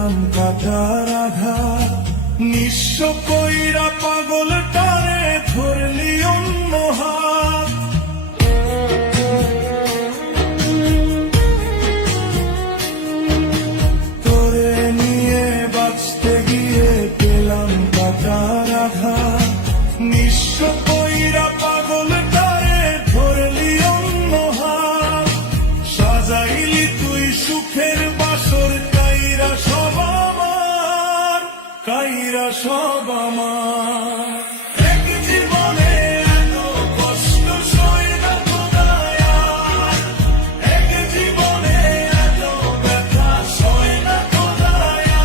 পেলাম কাটার আঘাত। নিঃস্ব কইরা পাগলটারে ধরলি অন্য হাত। তোরে নিয়ে বাঁচতে গিয়ে পেলাম কাটার আঘাত। নিঃস্ব কইরা পাগলটারে ধরলি অন্য হাত। সাজাইলি তুই সুখের বাসর, কাইরা সব আমার, কাইরা সব আমার। এক জীবনে এত কষ্ট সয় না খোদায়া, এক জীবনে এত ব্যথা সয় না খোদায়া।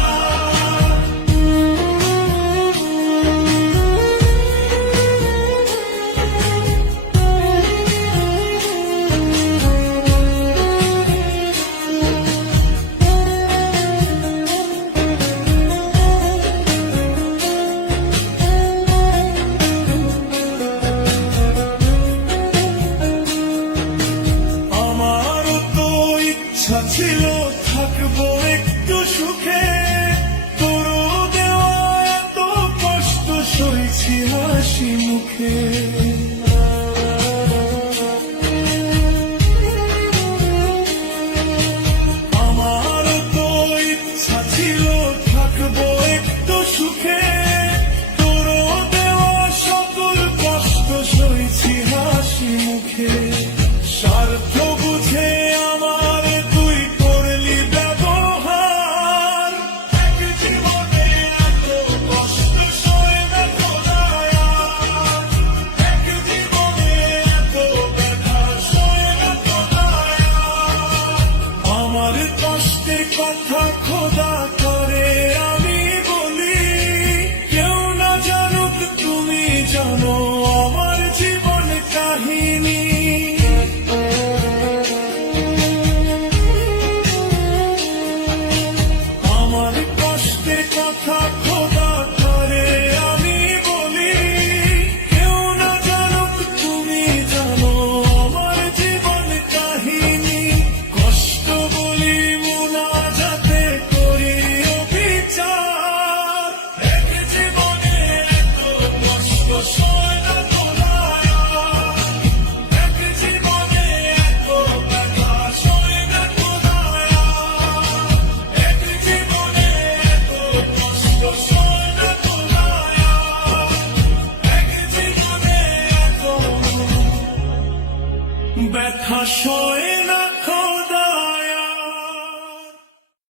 ইচ্ছা ছিল থাকবো একটু সুখে, তোর দেওয়া এত কষ্ট সইছি হাসি মুখে। আমার তো ইচ্ছা ছিল থাকবো একটু সুখে, তোর দেওয়া সকল কষ্ট সইছি হাসি মুখে। স্বার্থ বুঝে আমার তুই করলি ব্যবহার, এক জীবনে এত কষ্ট সয় না খোদায়া, এক জীবনে এত ব্যথা সয় না খোদায়া। আমার কষ্টের কথা খোদা করে আমি বলি, কেউ না জানুক তুমি জানো আমার জীবন কাহিনী। আমার কষ্টের কথা খোদা করে আমি বলি, কেউ না জানুক তুমি জানো আমার জীবন কাহিনী। কষ্ট বলি মুনাজাতে করি অবিচার, এক জীবনে এত কষ্ট সয় না খোদায়া, এক জীবনে এত ব্যথা সয় না খোদায়া, এক জীবনে এত কষ্ট সয় না খোদায়া, এক জীবনে এত ব্যথা সয়